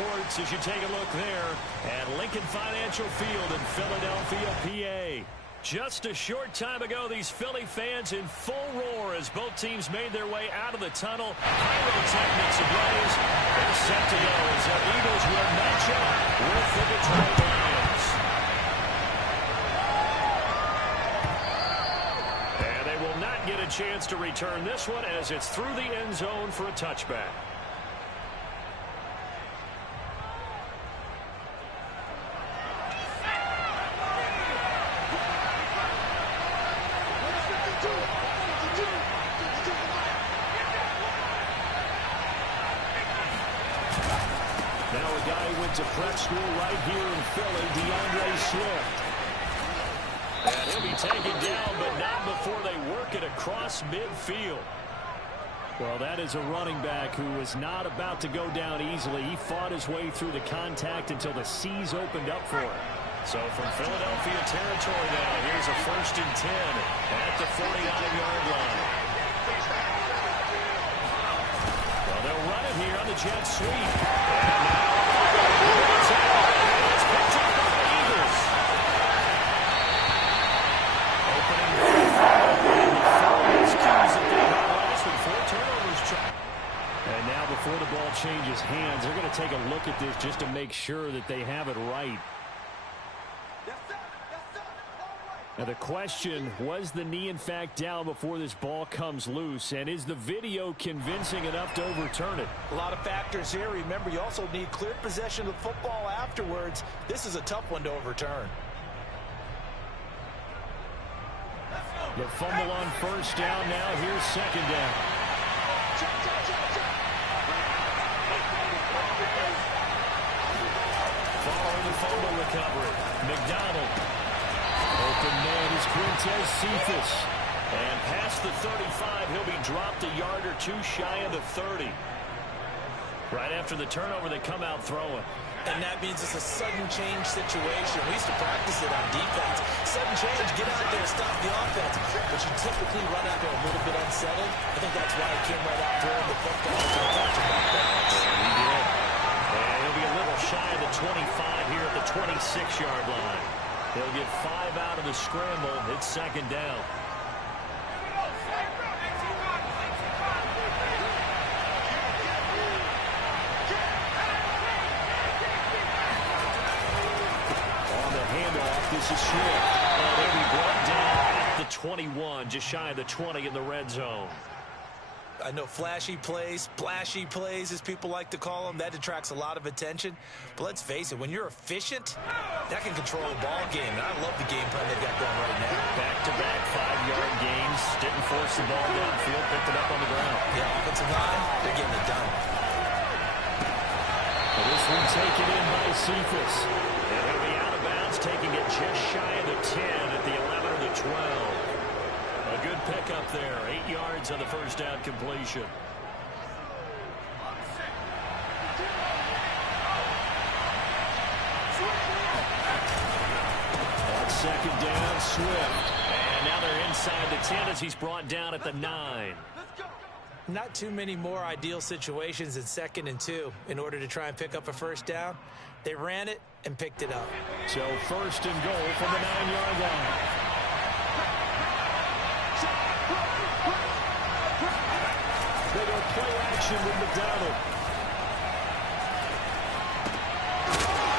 sports as you take a look there at Lincoln Financial Field in Philadelphia, PA. Just a short time ago, these Philly fans in full roar as both teams made their way out of the tunnel. Pyrotechnics ablaze. They're set to go as the Eagles will match up with the Detroit Lions. And they will not get a chance to return this one as it's through the end zone for a touchback. To prep school right here in Philly, Swift. And he'll be taken down, but not before they work it across midfield. Well, that is a running back who was not about to go down easily. He fought his way through the contact until the seas opened up for him. So from Philadelphia territory now, here's a 1st and 10 at the 49-yard line. Well, they'll run it here on the jet sweep. And now it's picked up by the Eagles. Opening and the Phillies keys that they had last week. 4 turnovers. And now before the ball changes hands, they're going to take a look at this just to make sure that they have it right. Now the question, was the knee in fact down before this ball comes loose? And is the video convincing enough to overturn it? A lot of factors here. Remember, you also need clear possession of football afterwards. This is a tough one to overturn. The fumble on 1st down now. Here's 2nd down. Following the fumble recovery, McDonald. Open man is Quintez Cephas. And past the 35, he'll be dropped a yard or 2 shy of the 30. Right after the turnover, they come out throwing. And that means it's a sudden change situation. We used to practice it on defense. Sudden change, get out there, stop the offense. But you typically run out there a little bit unsettled. I think that's why he came right out throwing the football to the touchdown. He did. And he'll be a little shy of the 25 here at the 26-yard line. They'll get 5 out of the scramble. It's 2nd down. On the handoff, this is Swift. And they'll be brought down at the 21, just shy of the 20 in the red zone. I know flashy plays, splashy plays, as people like to call them, that attracts a lot of attention. But let's face it, when you're efficient, that can control a ball game. And I love the game plan they've got going right now. Back-to-back 5-yard gains. Didn't force the ball downfield, picked it up on the ground. Yeah, offensive line, they're getting it done. Well, this one taken in by Cephas. And he'll be out of bounds, taking it just shy of the 10 at the 11 or the 12. A good pickup there. 8 yards on the 1st down completion. On 2nd down, Swift. And now they're inside the 10 as he's brought down at the 9. Not too many more ideal situations in 2nd and 2 in order to try and pick up a 1st down. They ran it and picked it up. So 1st and goal from the 9-yard line. They go play action with McDonald.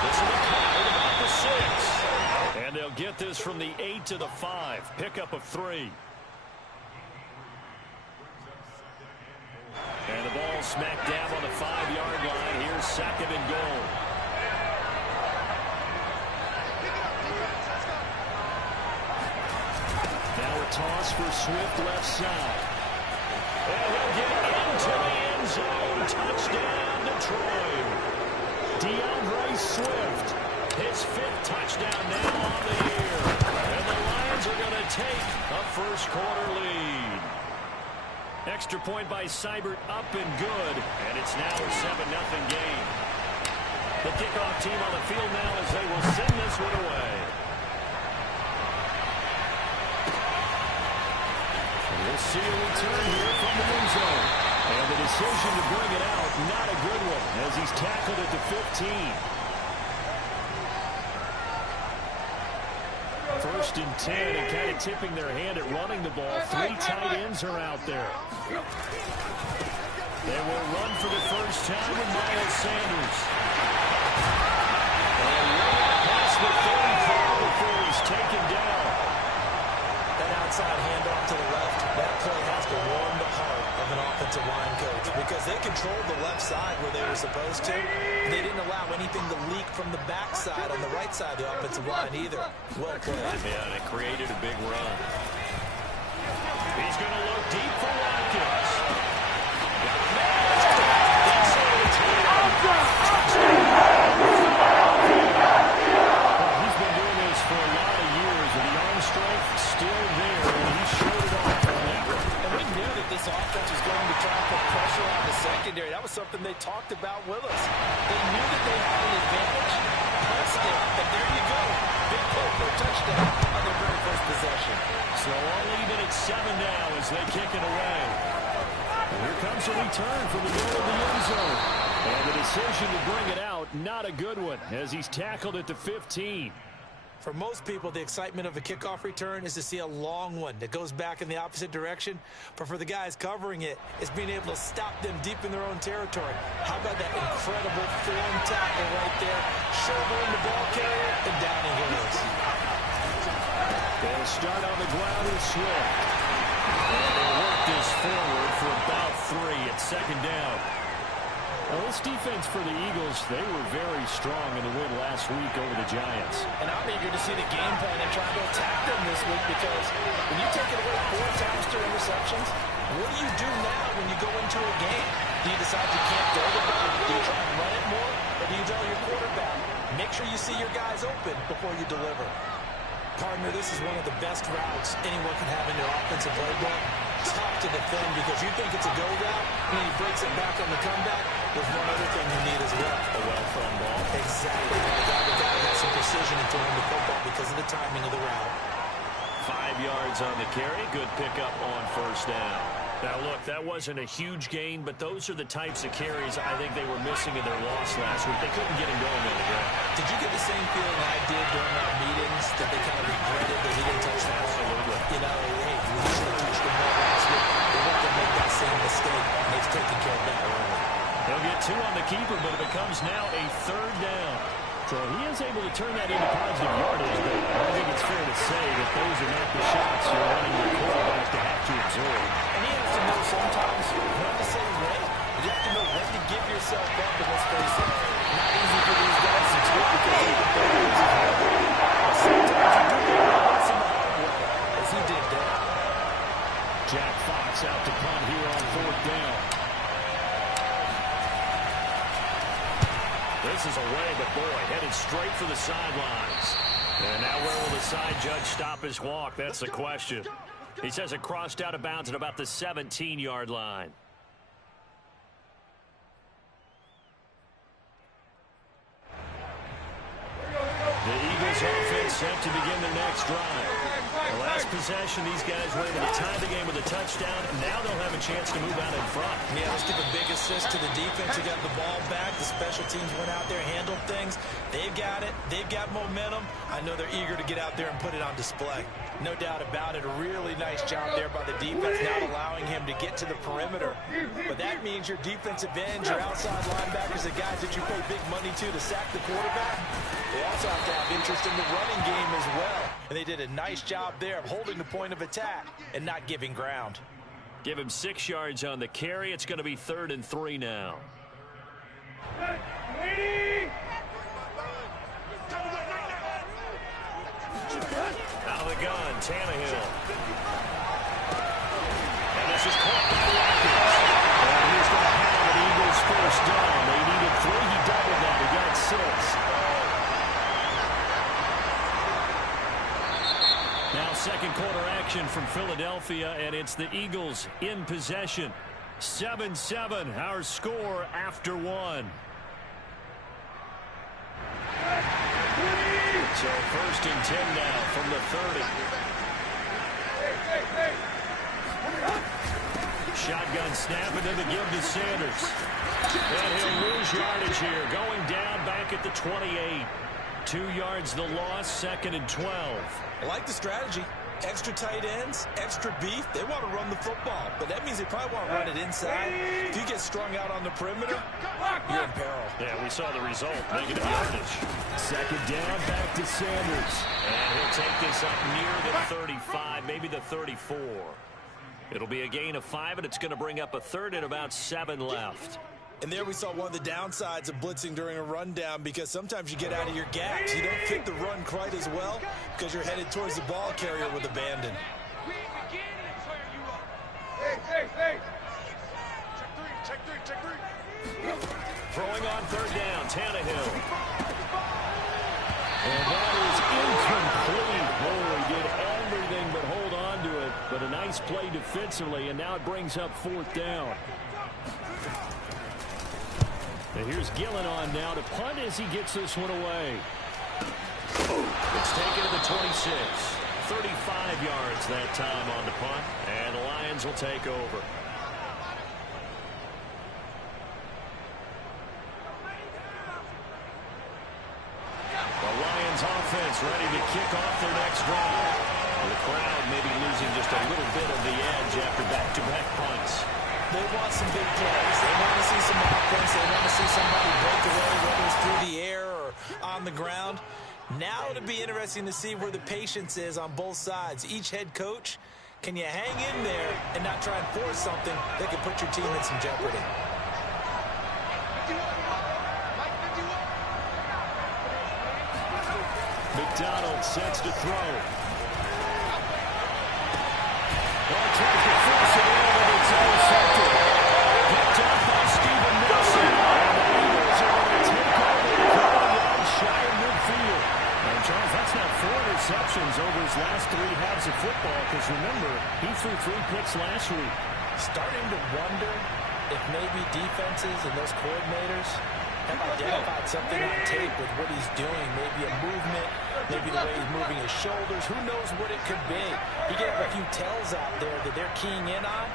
This is about the 6. And they'll get this from the 8 to the 5. Pickup of 3. And the ball smacked down on the 5-yard line. Here's 2nd and goal. Now a toss for Swift left side. And he'll get into the end zone. Touchdown, Detroit. Swift. His 5th touchdown now on the year. And the Lions are going to take a 1st quarter lead. Extra point by Seibert up and good. And it's now a 7-0 game. The kickoff team on the field now as they will send this one away. We'll see a return here from the end zone. And the decision to bring it out, not a good one, as he's tackled at the 15. First and 10, and kind of tipping their hand at running the ball. 3 tight ends are out there. They will run for the first time with Miles Sanders. And past the 35 before he's taken down. That outside handoff to the left, that play has to warm the heart of an offensive line coach because they controlled the left side where they were supposed to. They didn't allow anything to leak from the backside on the right side of the offensive line either. Well played. Yeah, and it created a big run. He's going to look deep for Watkins. He's been doing this for a lot of years, and the arm strength still there, and he showed it off on that one. And we knew that this offense was going to try to put pressure on the secondary. That was something they talked about with us. They knew that they had an advantage, pressed it, and there you go. Big play for a touchdown on their very first possession. So all even at 7 now as they kick it away. And here comes a return from the middle of the end zone. And the decision to bring it out, not a good one, as he's tackled at the 15. For most people, the excitement of a kickoff return is to see a long one that goes back in the opposite direction. But for the guys covering it, it's being able to stop them deep in their own territory. How about that incredible form tackle right there? Shouldering the ball carrier, and down he goes. They'll start on the ground with Swift. And they'll work this forward for about 3 at second down. Well, this defense for the Eagles, they were very strong in the win last week over the Giants. And I'm eager to see the game plan and try to attack them this week because when you take it away 4 times to interceptions, what do you do now when you go into a game? Do you decide you can't throw the ball? Do you try and run it more? Or do you tell your quarterback, make sure you see your guys open before you deliver? Partner, this is one of the best routes anyone can have in their offensive playbook. Tough to defend because you think it's a go route, and then he breaks it back on the comeback. There's one other thing you need as well. A well-thrown ball. Exactly. The guy has some precision in throwing the football because of the timing of the route. 5 yards on the carry. Good pickup on first down. Now, look, that wasn't a huge gain, but those are the types of carries I think they were missing in their loss last week. They couldn't get him going on the ground. Did you get the same feeling I did during our meetings that they kind of regretted that he didn't touch the ball? Absolutely. You know, hey, we should have touched the ball last week. They weren't going to make that same mistake, and they've taken care of that early. They'll get 2 on the keeper, but it becomes now a 3rd down. So he is able to turn that into positive yardage, but I think it's fair to say that those are not the shots you're wanting your quarterback to have to absorb. And he has to know sometimes when to say when. You have to know when to give yourself up, and let's face it, not easy for these guys to do because they can throw it easy. But sometimes you do get some hard way, as he did there. Jack Fox out to punt here on 4th down. This is away, but boy, headed straight for the sidelines. And now where will the side judge stop his walk? That's the question. He says it crossed out of bounds at about the 17-yard line. The Eagles offense set to begin their next drive. The last possession, these guys were able to tie the game with a touchdown. Now they'll have a chance to move out in front. Yeah, let's give a big assist to the defense. They got the ball back. The special teams went out there, handled things. They've got it. They've got momentum. I know they're eager to get out there and put it on display. No doubt about it. A really nice job there by the defense, not allowing him to get to the perimeter. But that means your defensive ends, your outside linebackers, the guys that you pay big money to sack the quarterback, they also have to have interest in the running game as well. And they did a nice job there of holding the point of attack and not giving ground. Give him 6 yards on the carry. It's going to be 3rd and 3 now. Out of the gun, Tannehill. And this is caught by Watkins. And he's going to have an Eagles first down. They needed 3. He doubled that. He got 6. Now second quarter action from Philadelphia, and it's the Eagles in possession. 7-7, our score after 1. So 1st and 10 now from the 30. Shotgun snap and then the give to Sanders. And he'll lose yardage here. Going down back at the 28. 2 yards the loss, 2nd and 12. I like the strategy. Extra tight ends, extra beef. They want to run the football, but that means they probably want to run it inside. If you get strung out on the perimeter, you're in peril. Yeah, we saw the result. Negative yardage. 2nd down, back to Sanders. And he'll take this up near the 35, maybe the 34. It'll be a gain of 5, and it's going to bring up a 3rd and about 7 left. And there we saw one of the downsides of blitzing during a rundown, because sometimes you get out of your gaps. You don't fit the run quite as well because you're headed towards the ball carrier with abandon. Hey. Check three. Throwing on 3rd down, Tannehill. And that is incomplete. Oh, he did everything but hold on to it. But a nice play defensively, and now it brings up 4th down. And here's Gillen on now to punt as he gets this one away. It's taken to the 26. 35 yards that time on the punt, and the Lions will take over. The Lions offense ready to kick off their next drive. The crowd maybe losing just a little bit of the edge after back-to-back punts. They want some big plays. They want to see some offense. They want to see somebody break away, whether it's through the air or on the ground. Now it'll be interesting to see where the patience is on both sides. Each head coach, can you hang in there and not try and force something that could put your team in some jeopardy? McDonald sets to throw. Tries to force it in, and it's intercepted. Picked up by Steven Nelson. And the Eagles are going to take over the yards shy of midfield. And Charles, that's now 4 interceptions over his last 3 halves of football, because remember, he threw 3 picks last week. Starting to wonder if maybe defenses and those coordinators have identified something on tape with what he's doing. Maybe a movement, maybe the way he's moving his shoulders. Who knows what it could be? He could have a few tells out there that they're keying in on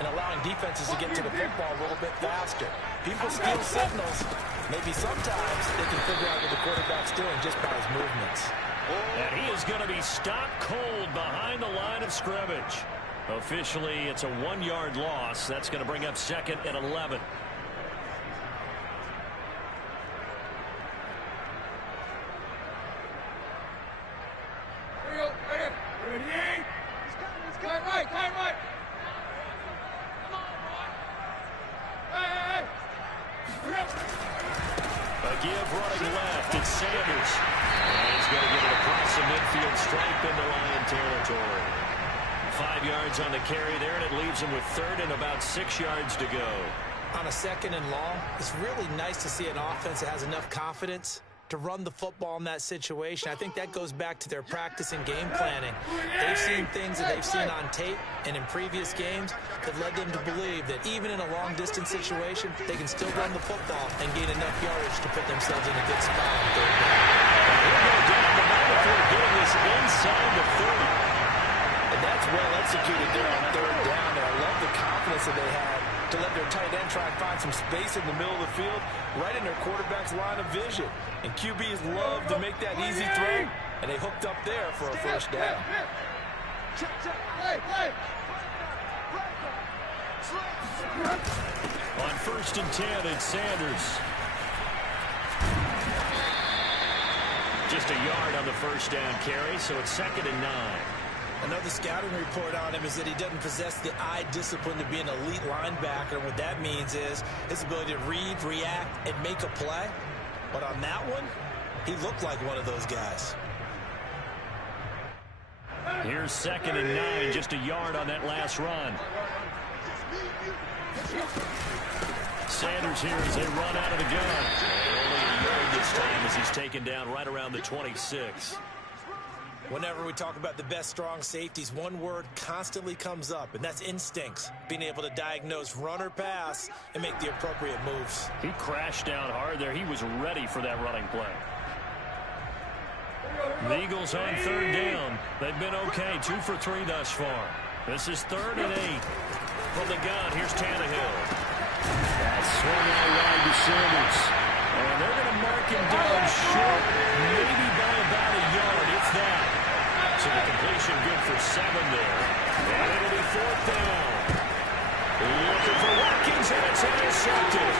and allowing defenses to get to the football a little bit faster. People steal signals. Maybe sometimes they can figure out what the quarterback's doing just by his movements. And he is going to be stopped cold behind the line of scrimmage. Officially, it's a 1-yard loss. That's going to bring up 2nd and 11. A give running left. It's Sanders. And he's going to get it across the midfield stripe into Lion territory. 5 yards on the carry there, and it leaves him with 3rd and about 6 yards to go. On a 2nd and long, it's really nice to see an offense that has enough confidence to run the football in that situation. I think that goes back to their practice and game planning. They've seen things that they've seen on tape and in previous games that led them to believe that even in a long-distance situation, they can still run the football and gain enough yardage to put themselves in a good spot on 3rd down. He'll go down the middle before getting this inside the 30. And that's well executed there on 3rd down. And I love the confidence that they had to let their tight end try and find some space in the middle of the field, right in their quarterback's line of vision. And QBs love to make that easy throw, and they hooked up there for a 1st down. On 1st and 10, it's Sanders. Just a yard on the 1st down carry, so it's 2nd and 9. Another scouting report on him is that he doesn't possess the eye discipline to be an elite linebacker. And what that means is his ability to read, react, and make a play. But on that one, he looked like one of those guys. Here's 2nd and 9, just a yard on that last run. Sanders here as they run out of the gun. And only a yard this time as he's taken down right around the 26. Whenever we talk about the best strong safeties, one word constantly comes up, and that's instincts. Being able to diagnose run or pass and make the appropriate moves. He crashed down hard there. He was ready for that running play. The Eagles on 3rd down. They've been okay, 2 for 3 thus far. This is 3rd and 8. From the gun, here's Tannehill. That's swung out wide to Sanders. And they're going to mark him down short, maybe by about a yard, if that. So the completion good for 7 there. And it'll be 4th down. Looking for Watkins, and it's intercepted.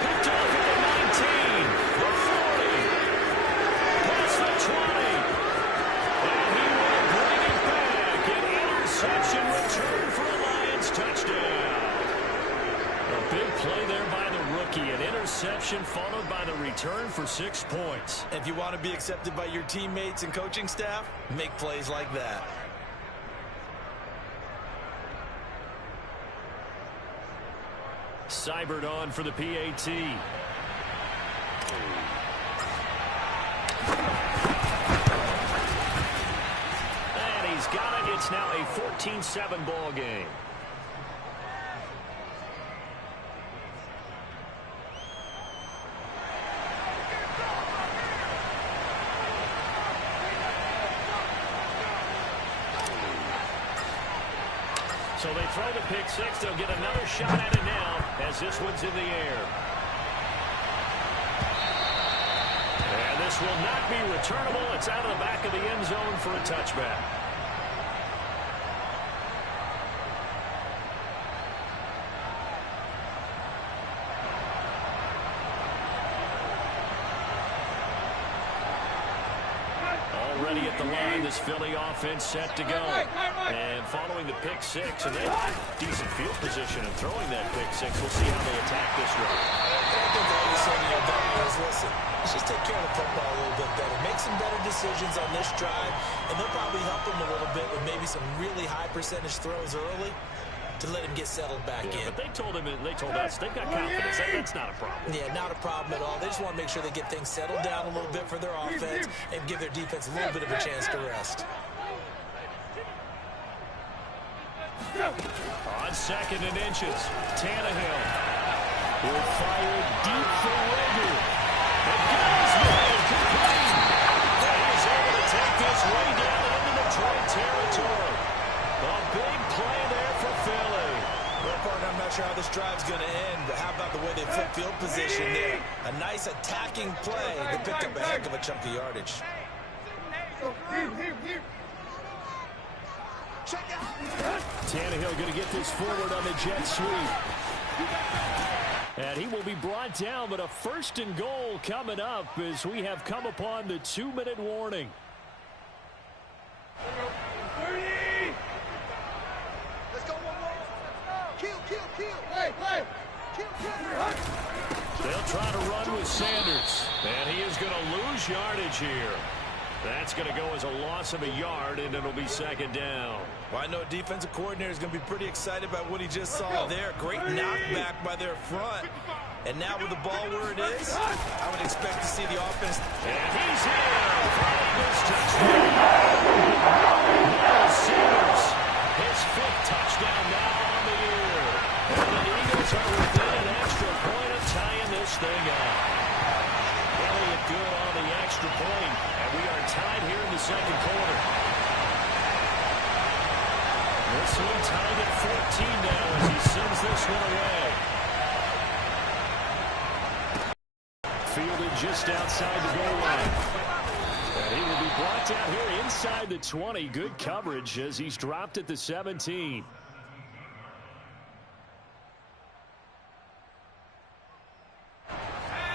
Picked off at the 19, the 40, past the 20. And he will bring it back. An interception return for a Lions touchdown. A big play there by the rookie. An interception followed by the return for 6 points. If you want to be accepted by your teammates and coaching staff, make plays like that. Seibert on for the PAT. And he's got it. It's now a 14-7 ball game. So they throw the pick 6. They'll get another shot at it now as this one's in the air. And this will not be returnable. It's out of the back of the end zone for a touchback. Already at the line, this Philly offense set to go. And following the pick 6, and they have decent field position in throwing that pick 6. We'll see how they attack this one. I think all you're saying to your value is, listen, let's just take care of the football a little bit better. Make some better decisions on this drive, and they'll probably help them a little bit with maybe some really high percentage throws early to let him get settled back in. But they told us they've got confidence. That's not a problem. Yeah, not a problem at all. They just want to make sure they get things settled down a little bit for their offense and give their defense a little bit of a chance to rest. On 2nd and inches, Tannehill will fire deep for Rager. And goes wide, complete. And he's able to take this way down into Detroit territory. A big play there for Philly. Well, partner, I'm not sure how this drive's going to end, but how about the way they flip field position there? A nice attacking play. They picked up a heck of a chunk of yardage. Tannehill going to get this forward on the jet sweep. And he will be brought down, but a 1st and goal coming up as we have come upon the 2-minute warning. Let's go one more. Kill. Hey. They'll try to run with Sanders. And he is going to lose yardage here. That's going to go as a loss of a yard, and it'll be 2nd down. Well, I know a defensive coordinator is going to be pretty excited about what he just saw there. Great knockback by their front. And now with the ball where it is, I would expect to see the offense. And he's here. This touchdown. Sanders, his 5th touchdown now on the year. And the Eagles are within an extra point of tying this thing up. Elliott good on the extra point, and we are tied here in the 2nd quarter. This one tied at 14 now as he sends this one away. Fielded just outside the goal line. And he will be brought down here inside the 20. Good coverage as he's dropped at the 17.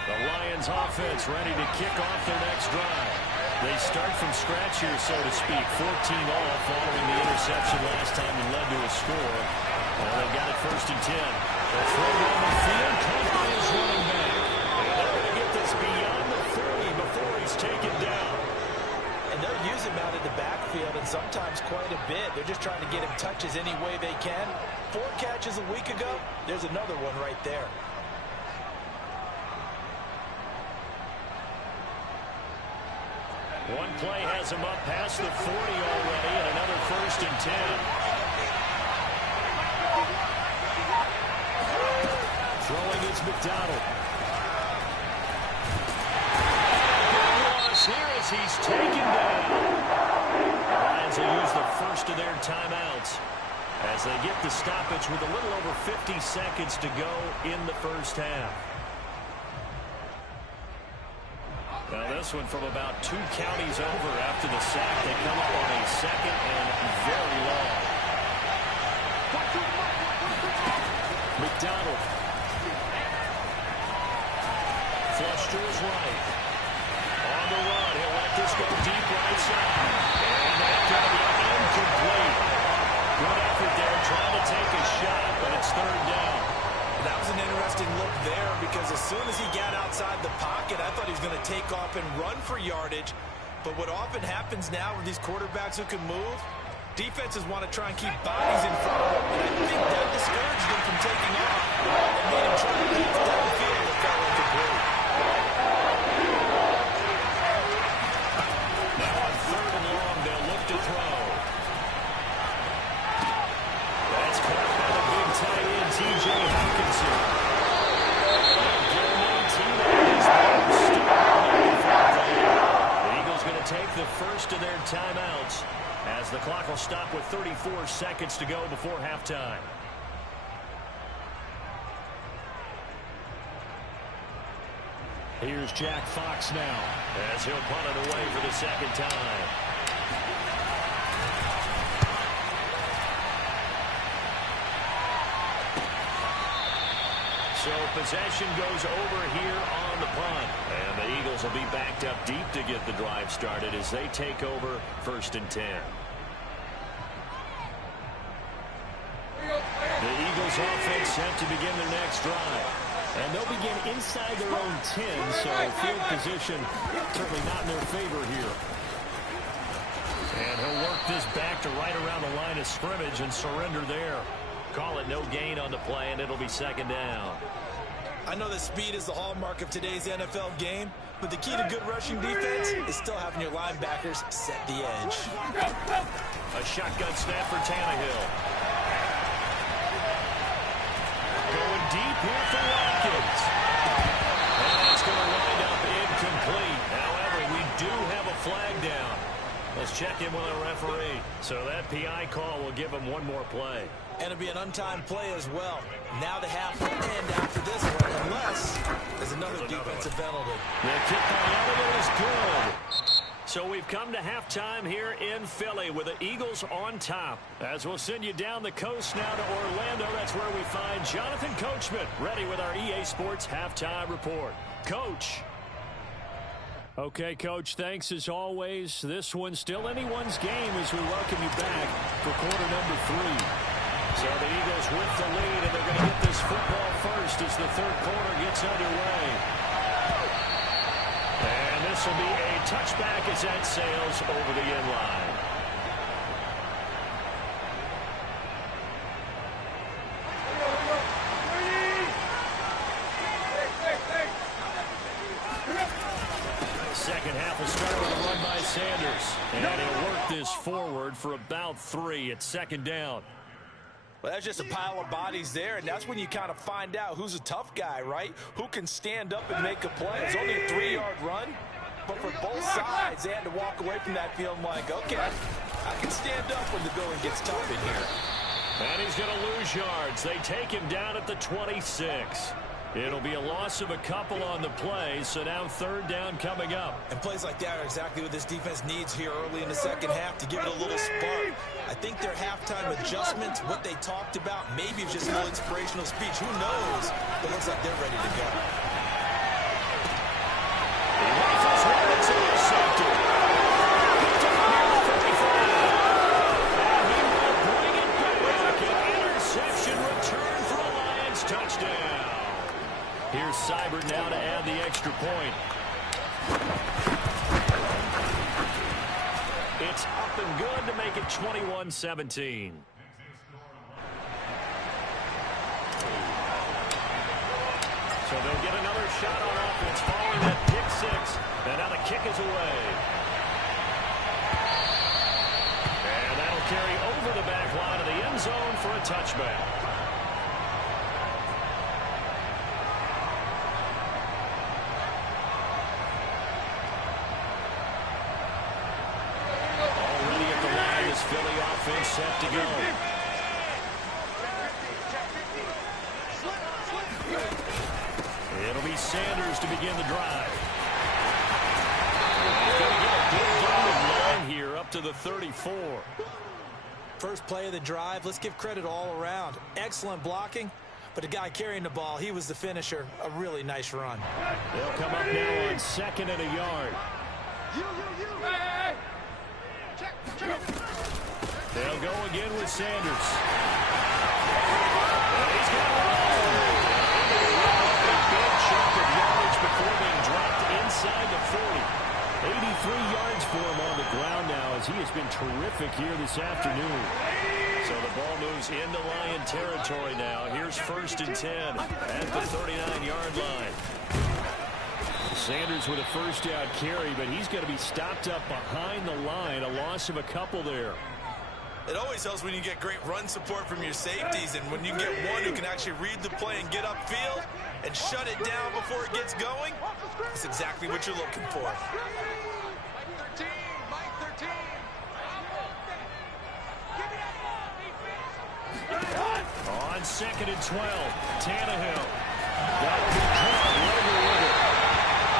The Lions offense ready to kick off their next drive. They start from scratch here, so to speak. 14-all following the interception last time that led to a score. Well, they've got it 1st and 10. They'll throw down the field. Cooper is running back. And they're going to get this beyond the 30 before he's taken down. And they'll use him out in the backfield, and sometimes quite a bit. They're just trying to get him touches any way they can. 4 catches a week ago. There's another one right there. One play has him up past the 40 already, and another 1st and 10. Throwing is McDonald. Big loss here as he's taken down. Lions will use the 1st of their timeouts. as they get the stoppage with a little over 50 seconds to go in the first half. Now this one from about 2 counties over after the sack. They come up on a second and very long. McDonald. Flush to his right. On the run, he'll let this go deep right side. And that going to be incomplete. Good effort there, trying to take a shot, but it's third down. That was an interesting look there because as soon as he got outside the pocket, I thought he was going to take off and run for yardage. But what often happens now with these quarterbacks who can move, defenses want to try and keep bodies in front of them. And I think that discouraged him from taking off. It made him try to pass downfield and fell incomplete. Now on third and long, they'll look to throw. That's caught by the big tight end, T.J. Hawkinson. The Eagles going to take the first of their timeouts as the clock will stop with 34 seconds to go before halftime. Here's Jack Fox now as he'll punt it away for the second time. So possession goes over here on the punt. And the Eagles will be backed up deep to get the drive started as they take over 1st and 10. The Eagles offense set to begin their next drive. And they'll begin inside their own 10, so field position certainly not in their favor here. And he'll work this back to right around the line of scrimmage and surrender there. Call it no gain on the play, and it'll be second down. I know that speed is the hallmark of today's NFL game, but the key to good rushing defense is still having your linebackers set the edge. A shotgun snap for Tannehill. Going deep here for Watkins. And it's going to wind up incomplete. However, we do have a flag down. Let's check in with our referee. So that PI call will give him one more play. And it'll be an untimed play as well. Now the half will end after this one, unless there's another defensive penalty. The kick by Elliott is good. So we've come to halftime here in Philly with the Eagles on top. As we'll send you down the coast now to Orlando, that's where we find Jonathan Coachman ready with our EA Sports halftime report. Coach. Okay, Coach, thanks as always. This one's still anyone's game as we welcome you back for quarter number 3. So the Eagles with the lead, and they're going to get this football first as the third quarter gets underway. And this will be a touchback as that sails over the end line. Second half will start with a run by Sanders. And he'll work this forward for about 3 at second down. Well, that's just a pile of bodies there, and that's when you kind of find out who's a tough guy, right? Who can stand up and make a play. It's only a 3-yard run, but for both sides, they had to walk away from that feeling like, okay, I can stand up when the going gets tough in here. And he's going to lose yards. They take him down at the 26. It'll be a loss of a couple on the play, so now third down coming up. And plays like that are exactly what this defense needs here early in the second half to give it a little spark. I think their halftime adjustment, what they talked about, maybe it's just a little inspirational speech. Who knows? But it looks like they're ready to go. He rifles one, it's intercepted. Picked up near the 35. And he will bring it back. An interception return for a Lions touchdown. Here's Seibert now to add the extra point. It's up and good to make it 21-17. So they'll get another shot on offense following that pick 6. And now the kick is away. And that'll carry over the back line of the end zone for a touchback. Philly offense set to go. It'll be Sanders to begin the drive. He's going to get a good gain of 9 here, up to the 34. First play of the drive, let's give credit all around. Excellent blocking, but the guy carrying the ball, he was the finisher. A really nice run. They'll come up now on 2nd and a yard. Hey. Check. They'll go again with Sanders. And he's got it all. A big chunk of yardage before being dropped inside the 40. 83 yards for him on the ground now, as he has been terrific here this afternoon. So the ball moves into Lion territory now. Here's 1st and 10 at the 39-yard line. Sanders with a first down carry, but he's going to be stopped up behind the line. A loss of a couple there. It always helps when you get great run support from your safeties, and when you get one who can actually read the play and get upfield and shut it down before it gets going, that's exactly what you're looking for. Mike 13. On 2nd and 12, Tannehill. That'll be caught right with it.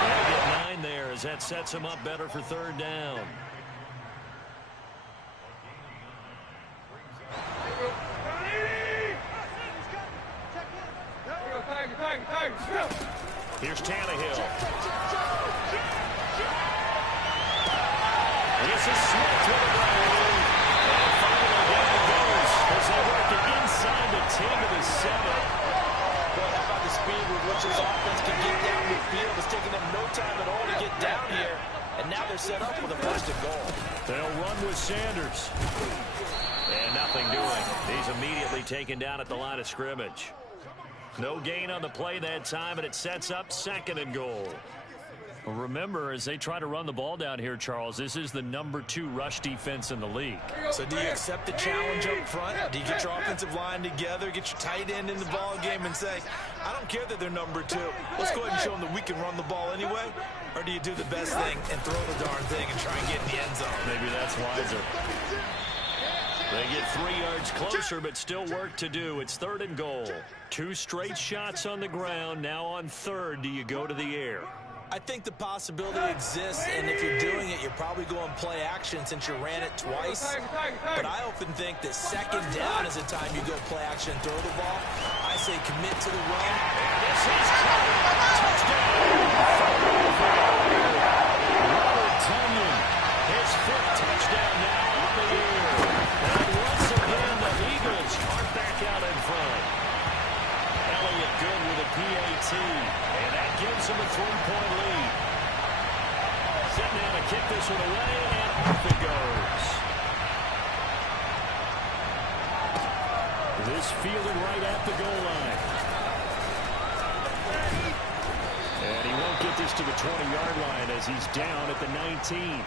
They'll get 9 there as that sets him up better for 3rd down. Here's Tannehill. This is Smith with a run. And finally down it goes as they work it inside the 10 to the 7. Boy, how about the speed with which this offense can get down the field? It's taking them no time at all to get down here. And now they're set up with a 1st and goal. They'll run with Sanders. And nothing doing. He's immediately taken down at the line of scrimmage. No gain on the play that time, and it sets up 2nd and goal. Well, remember, as they try to run the ball down here, Charles, this is the number 2 rush defense in the league. So do you accept the challenge up front? Do you get your offensive line together, get your tight end in the ball game and say, I don't care that they're number 2. Let's go ahead and show them that we can run the ball anyway? Or do you do the best thing and throw the darn thing and try and get in the end zone? Maybe that's wiser. They get 3 yards closer, but still work to do. It's 3rd and goal. 2 straight shots on the ground. Now on 3rd, do you go to the air? I think the possibility exists, and if you're doing it, you're probably going play action since you ran it twice. But I often think that 2nd down is the time you go play action and throw the ball. I say commit to the run. This is touchdown. Robert Tonyan, his 5th touchdown now on the year. And once again, the Eagles are back out in front. Elliott good with a PAT, and that gives him a 3-point lead. Setting down to kick this one away, and off it goes. This fielded right at the goal line. And he won't get this to the 20-yard line as he's down at the 19.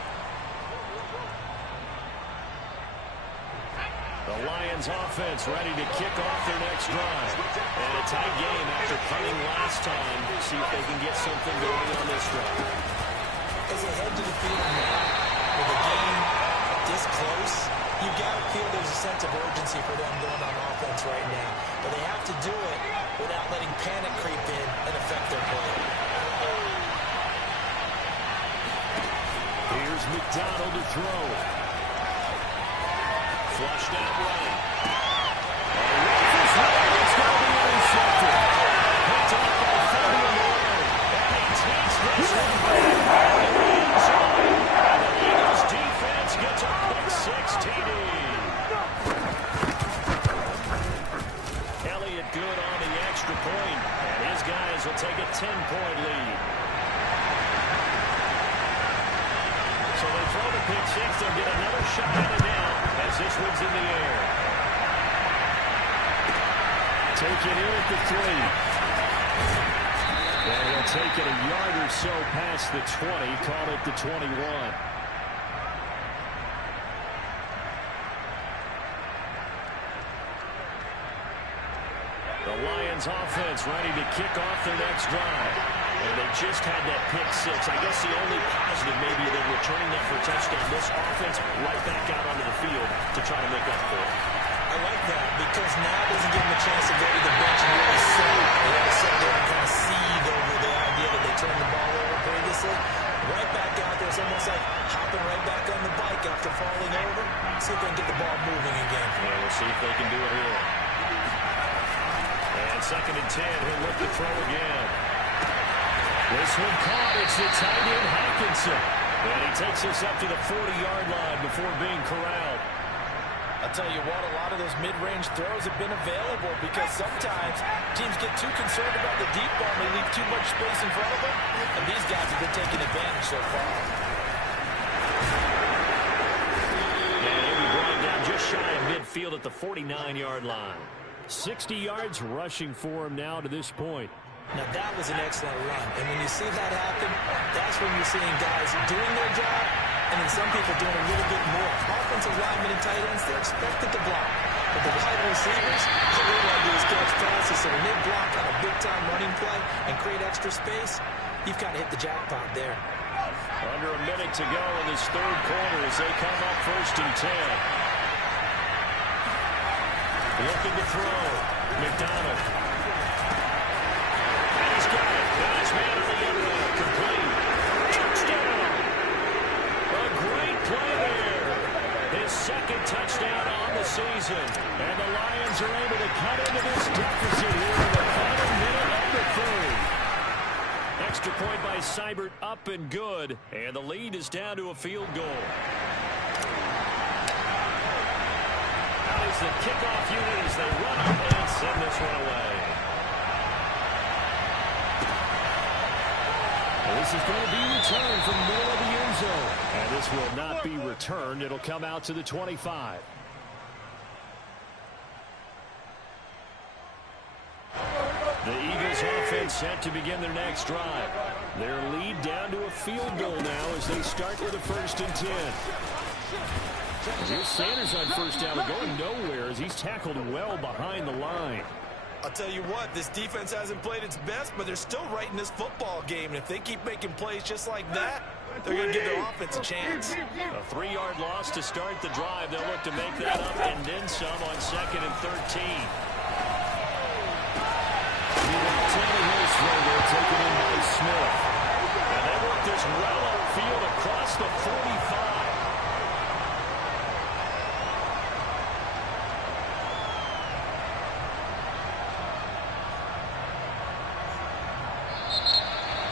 The Lions offense ready to kick off their next drive. And a tight game after punting last time. See if they can get something going on this drive. As they head to the field now, with a game this close, you've got to feel there's a sense of urgency for them going on offense right now. But they have to do it without letting panic creep in and affect their play. Here's McDonald to throw. Flushed out right. It's going to be intercepted. Picked up by Fabian Moore. And he takes this one back in the end zone. And the Eagles defense gets a pick 6 TD. Elliott good on the extra point. And his guys will take a 10-point lead. So they throw the pick 6. They'll get another shot at it now as this one's in the air. Take it in at the 3. And he'll take it a yard or so past the 20. Call it the 21. The Lions offense ready to kick off their next drive. And they just had that pick 6. I guess the only positive maybe than returning that for a touchdown. This offense right back out onto the field to try to make up for it. I like that because now it doesn't give them a chance to go to the bench and really sit. They got to sit there and kind of seethe over this. after falling over. See if they can get the ball moving again. Yeah, we'll see if they can do it here. And 2nd and 10. He'll look to throw again. This one caught. It's the tight end, Hawkinson. And he takes us up to the 40-yard line before being corralled. I'll tell you what, a lot of those mid-range throws have been available because sometimes teams get too concerned about the deep ball and they leave too much space in front of them. And these guys have been taking advantage so far. And he'll be brought down just shy of midfield at the 49-yard line. 60 yards rushing for him now to this point. Now, that was an excellent run. And when you see that happen, that's when you're seeing guys doing their job and then some people doing a little bit more. Offensive linemen and tight ends, they're expected to block. But the wide receivers, all they want to do is catch passes. So when they block on a big-time running play and create extra space, you've kind of hit the jackpot there. Under a minute to go in this 3rd quarter as they come up 1st and 10. Looking to throw. McDonald. And he's got it. Got his man on the end route. Complete. Touchdown. A great play there. His 2nd touchdown on the season. And the Lions are able to cut into this deficit here in the final minute of the 3rd. Extra point by Seibert, up and good. And the lead is down to a field goal. Now is the kickoff unit as they run up and send this one away. This is going to be returned from the middle of the end zone. And this will not be returned. It'll come out to the 25. The Eagles offense set to begin their next drive. Their lead down to a field goal now as they start with a 1st and 10. Here's Sanders on 1st down, going nowhere as he's tackled well behind the line. I'll tell you what, this defense hasn't played its best, but they're still right in this football game. And if they keep making plays just like that, they're going to give their offense a chance. A 3-yard loss to start the drive. They'll look to make that up and then some on 2nd and 13. Tannehill's throw there taken in by Smith. And they work this well upfield across the 45.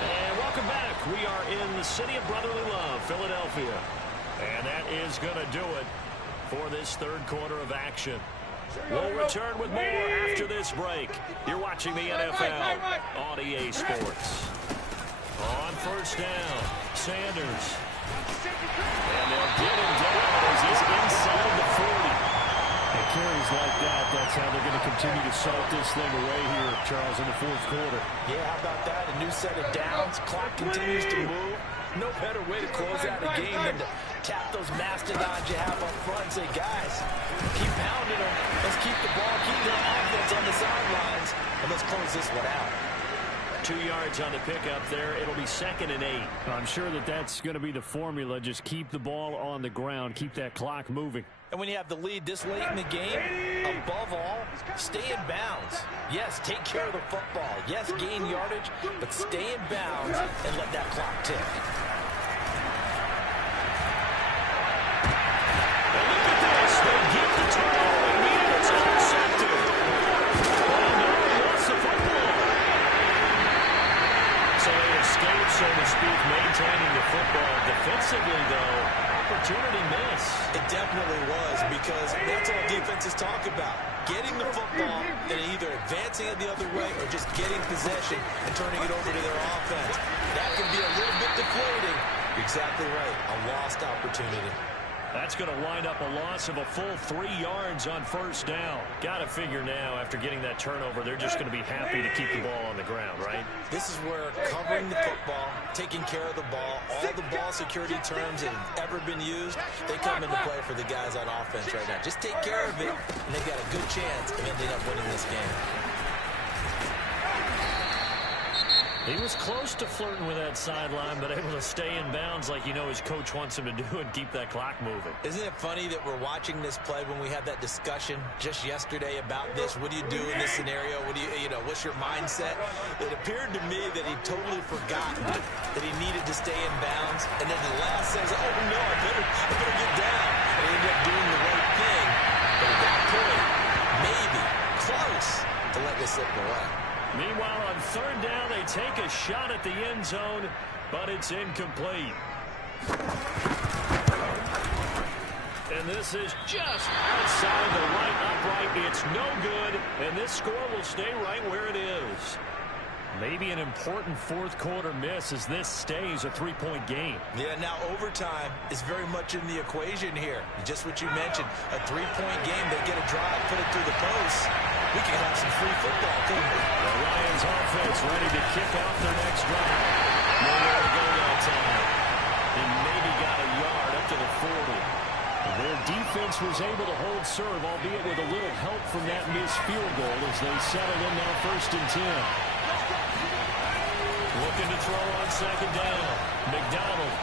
And welcome back. We are in the city of brotherly love, Philadelphia. And that is going to do it for this 3rd quarter of action. We'll return with more after this break. You're watching the NFL on EA Sports. On 1st down, Sanders. And they'll get him down as he's inside the 40. And carries like that, that's how they're going to continue to salt this thing away here, Charles, in the 4th quarter. Yeah, how about that? A new set of downs. Clock continues to move. No better way to close out a game than to tap those mastodons you have up front and say, guys, keep pounding them. Let's keep the ball, keep their offense on the sidelines, and let's close this one out. 2 yards on the pickup there. It'll be 2nd and 8. I'm sure that that's going to be the formula. Just keep the ball on the ground. Keep that clock moving. And when you have the lead this late in the game, above all, stay in bounds. Yes, take care of the football. Yes, gain yardage, but stay in bounds and let that clock tick. And look at this. They get the turnover they need. It's intercepted. Oh, no, he lost the football. So they escape, so to speak, maintaining the football. Defensively, though, opportunity miss. It definitely was, because that's all defenses talk about. Getting the football and either advancing it the other way or just getting possession and turning it over to their offense. That can be a little bit deflating. You're exactly right. A lost opportunity. That's going to wind up a loss of a full 3 yards on 1st down. Got to figure now, after getting that turnover, they're just going to be happy to keep the ball on the ground, right? This is where covering the football, taking care of the ball, all the ball security terms that have ever been used, they come into play for the guys on offense right now. Just take care of it, and they've got a good chance of ending up winning this game. He was close to flirting with that sideline, but able to stay in bounds like you know his coach wants him to do and keep that clock moving. Isn't it funny that we're watching this play when we had that discussion just yesterday about this? What do you do in this scenario? What do you know, what's your mindset? It appeared to me that he totally forgotten that he needed to stay in bounds. And then the last says, oh, no, I better get down. And he ended up doing the right thing. But at that point, maybe close to let this slip away. Meanwhile, on third down, they take a shot at the end zone, but it's incomplete. And this is just outside the right upright. It's no good, and this score will stay right where it is. Maybe an important fourth quarter miss as this stays a three-point game. Yeah, now overtime is very much in the equation here. Just what you mentioned, a three-point game. They get a drive, put it through the post. We can have some free football, couldn't we? The Lions offense ready to kick off their next drive. Nowhere to go that time. They maybe got a yard up to the 40. Their defense was able to hold serve, albeit with a little help from that missed field goal as they settle in now 1st and 10. Looking to throw on second down. McDonald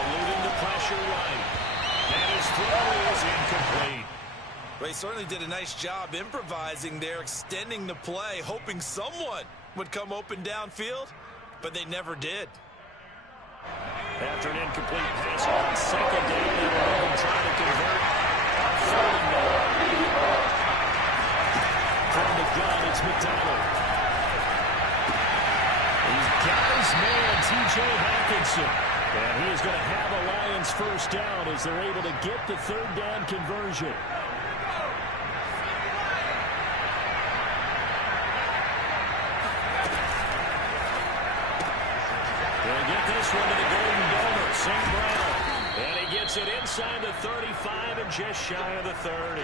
eluding the pressure right. And his throw is incomplete. Well, he certainly did a nice job improvising there, extending the play, hoping someone would come open downfield, but they never did. After an incomplete pass on second down, they were trying to convert on third and goal. From the gun, it's McDonald. He's got his man, T.J. Hawkinson. And he is going to have a Lions first down as they're able to get the third down conversion. They'll get this one to the Golden Donut, St. Brown. And he gets it inside the 35 and just shy of the 30.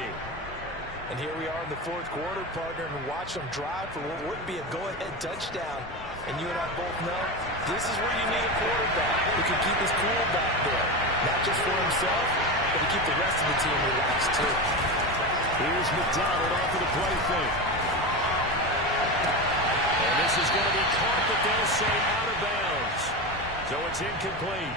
And here we are in the fourth quarter, partner, and watch them drive for what would be a go-ahead touchdown. And you and I both know this is where you need a quarterback who can keep his cool back there. Not just for himself, but to keep the rest of the team relaxed, too. Here's McDonald off of the play fake. And this is going to be caught, but they'll say out of bounds. So it's incomplete.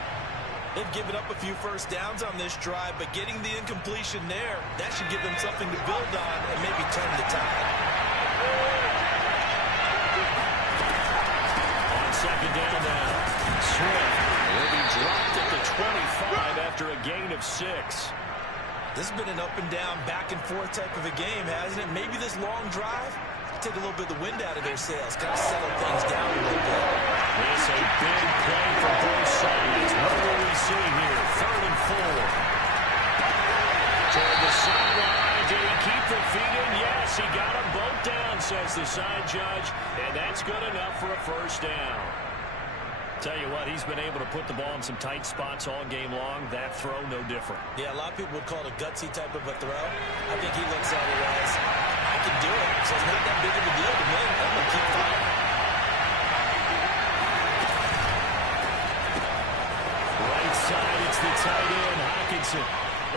They've given up a few first downs on this drive, but getting the incompletion there, that should give them something to build on and maybe turn the tide. On second down now, Swift will be dropped at the 25 after a gain of 6. This has been an up-and-down, back-and-forth type of a game, hasn't it? Maybe this long drive take a little bit of the wind out of their sails, kind of settle things down a little bit. It's a big play for both sides. What will we see here? 3rd and 4. Toward the sideline. Did he keep the feet in? Yes, he got them both down, says the side judge. And that's good enough for a first down. Tell you what, he's been able to put the ball in some tight spots all game long. That throw, no different. Yeah, a lot of people would call it a gutsy type of a throw. I think he looks at it as, I can do it, so it's not that big of a deal to me. I'm going to keep fighting. Right side, it's the tight end, Hawkinson.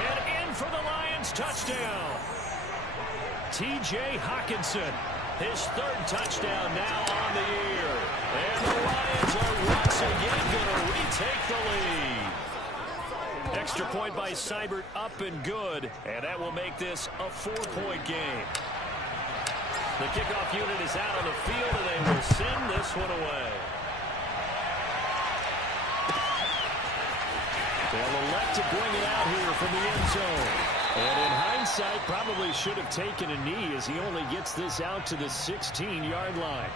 And in for the Lions, touchdown. T.J. Hawkinson, his 3rd touchdown now on the year. And the Lions are once again going to retake the lead. Extra point by Seibert, up and good. And that will make this a 4-point game. The kickoff unit is out on the field, and they will send this one away. They'll elect to bring it out here from the end zone. And in hindsight, probably should have taken a knee as he only gets this out to the 16-yard line.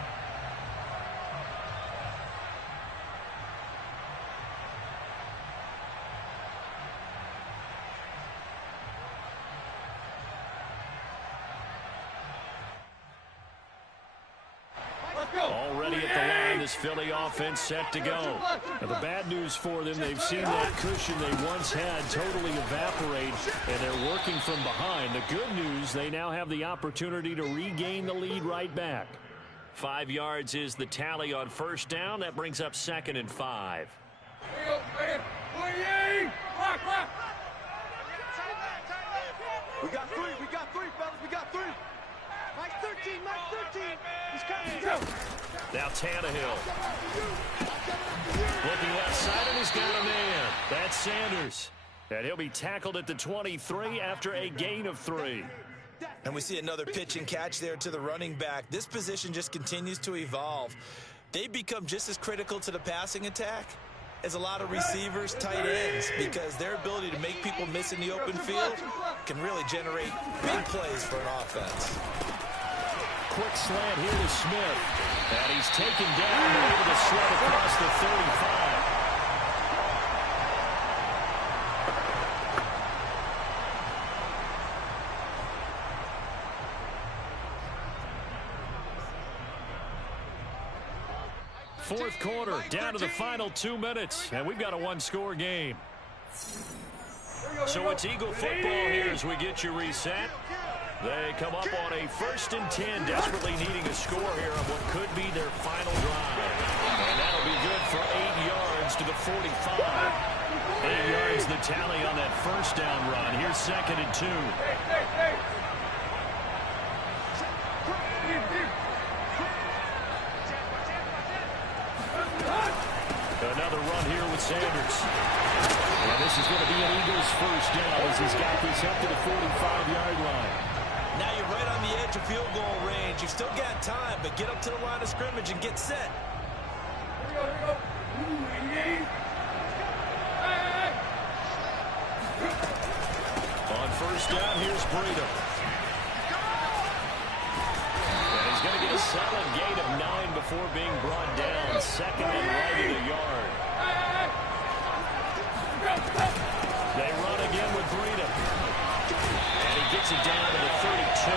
Already at the line, this Philly offense set to go. Now, the bad news for them, they've seen that cushion they once had totally evaporate, and they're working from behind. The good news, they now have the opportunity to regain the lead right back. 5 yards is the tally on first down. That brings up 2nd and 5. We got three, fellas, we got three. Mike, 30. Now Tannehill. Looking left side, and he's got a man. That's Sanders. And he'll be tackled at the 23 after a gain of 3. And we see another pitch and catch there to the running back. This position just continues to evolve. They become just as critical to the passing attack as a lot of receivers, tight ends, because their ability to make people miss in the open field can really generate big plays for an offense. Quick slant here to Smith. And he's taken down and able to slide across the 35. Fourth quarter, down to the final 2 minutes, and we've got a one-score game. So it's Eagle football here as we get you reset. They come up on a 1st and 10, desperately needing a score here on what could be their final drive. And that'll be good for 8 yards to the 45. 8 yards the tally on that first down run. Here's 2nd and 2. Another run here with Sanders. And this is going to be an Eagles first down as he's got this up to the 45-yard line. Now you're right on the edge of field goal range. You've still got time, but get up to the line of scrimmage and get set. On first down, here's Breida. And he's going to get a solid gain of 9 before being brought down. 2nd and right at a yard. They run again with Breida. And he gets it down to the 32.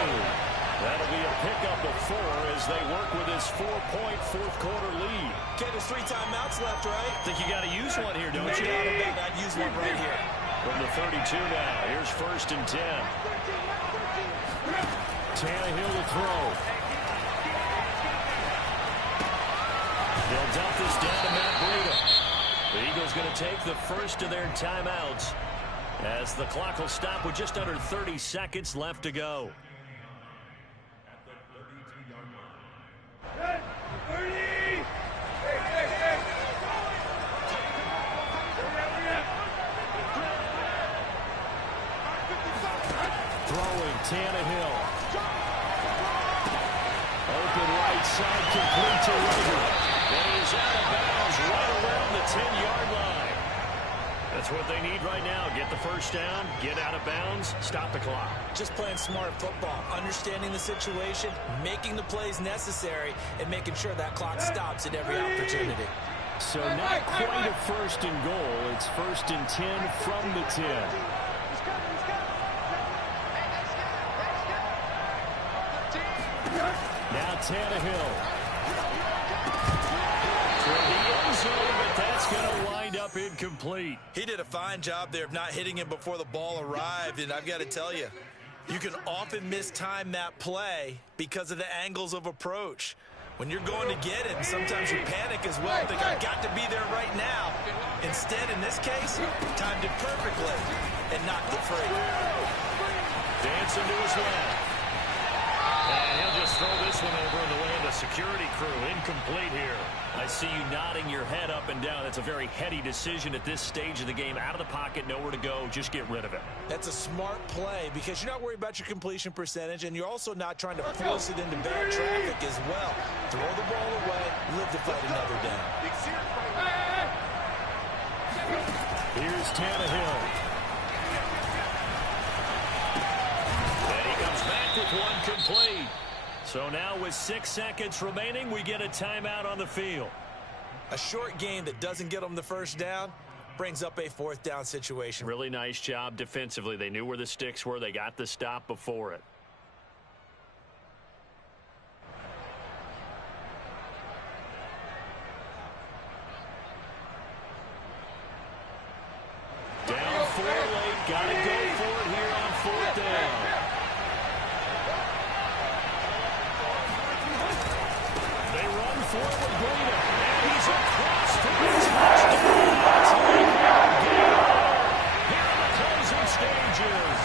That'll be a pickup of 4 as they work with his 4-point fourth quarter lead. Okay, there's 3 timeouts left, right? Think you got to use one here, don't you? I'd use one right here. From the 32 now, here's 1st and 10. Tannehill to throw. They'll dump this down to Matt Breida. The Eagles going to take the first of their timeouts as the clock will stop with just under 30 seconds left to go. Throwing Tannehill. Open right side, complete to Rager. And he's out of bounds right around the 10-yard line. That's what they need right now. Get the first down, get out of bounds, stop the clock. Just playing smart football, understanding the situation, making the plays necessary, and making sure that clock stops at every opportunity. So not quite a 1st and goal. It's 1st and 10 from the 10. Now Tannehill. For the end zone, but that's going to wind up incomplete. He did a fine job there of not hitting him before the ball arrived, and I've got to tell you, you can often mistime that play because of the angles of approach. When you're going to get it, and sometimes you panic as well, think, I've got to be there right now. Instead, in this case, timed it perfectly and knocked it free. Dancing to his left. And he'll just throw this one over in the way of the security crew. Incomplete here. I see you nodding your head up and down. That's a very heady decision at this stage of the game. Out of the pocket, nowhere to go. Just get rid of it. That's a smart play because you're not worried about your completion percentage, and you're also not trying to force it into bad traffic as well. Throw the ball away, live to fight another down. Here's Tannehill. With one complete. So now with 6 seconds remaining, we get a timeout on the field. A short game that doesn't get them the first down brings up a 4th down situation. Really nice job defensively. They knew where the sticks were. They got the stop before it. Down 4 late. Got to go for it here on 4th down. Forward Breida, and he's across to his touchdown. That's a game here in the closing stages.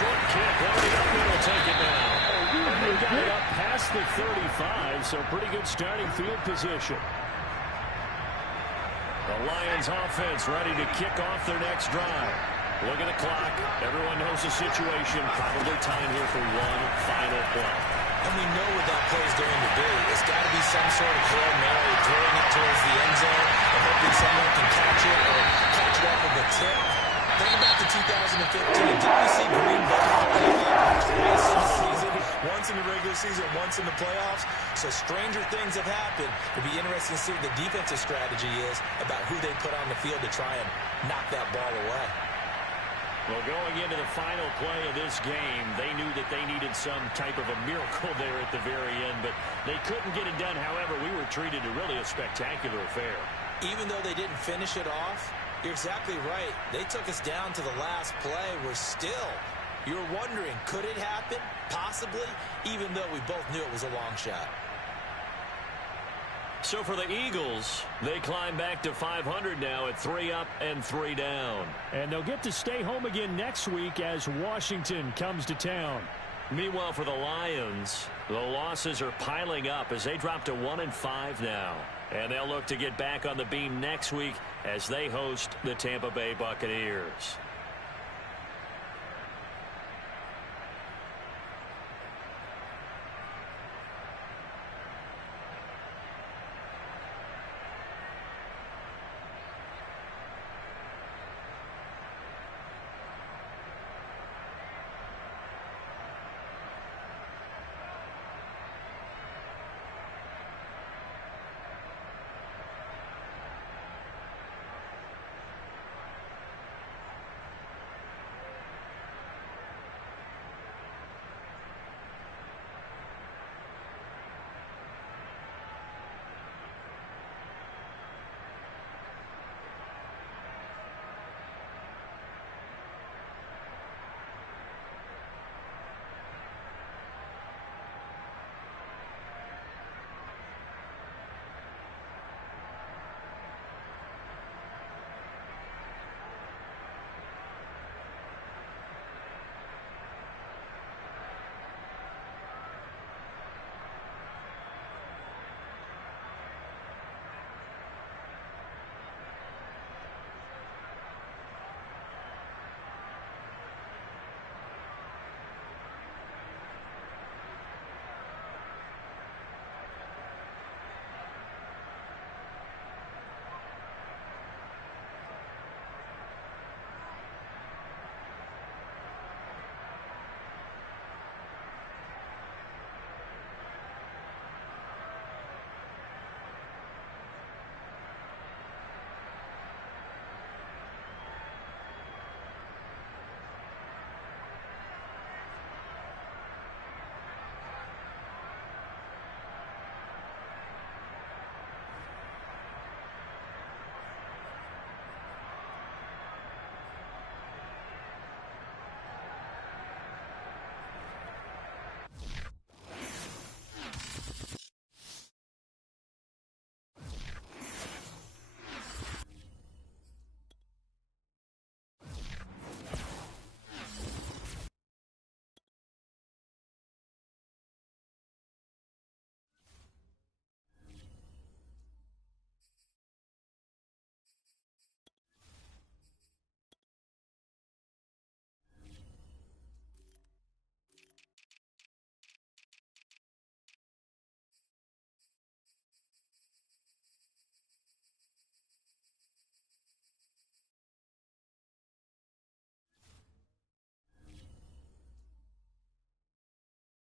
short kick. Loading up, and will take it now. And they got it up past the 35, so pretty good starting field position. The Lions offense ready to kick off their next drive. Look at the clock. Everyone knows the situation. Probably time here for one final play. And we know what that play is going to be. It's got to be some sort of Hail Mary, throwing it towards the end zone and hoping someone can catch it or catch it off of a tip. Thinking back to 2015, didn't we see Green Bay twice in the season? Once in the regular season, once in the playoffs. So stranger things have happened. It'll be interesting to see what the defensive strategy is about who they put on the field to try and knock that ball away. Well, going into the final play of this game, they knew that they needed some type of a miracle there at the very end, but they couldn't get it done. However, we were treated to really a spectacular affair. Even though they didn't finish it off, you're exactly right. They took us down to the last play. You're wondering, could it happen? Possibly, even though we both knew it was a long shot. So for the Eagles, they climb back to 500 now at 3 up and 3 down. And they'll get to stay home again next week as Washington comes to town. Meanwhile, for the Lions, the losses are piling up as they drop to 1-5 now. And they'll look to get back on the beam next week as they host the Tampa Bay Buccaneers.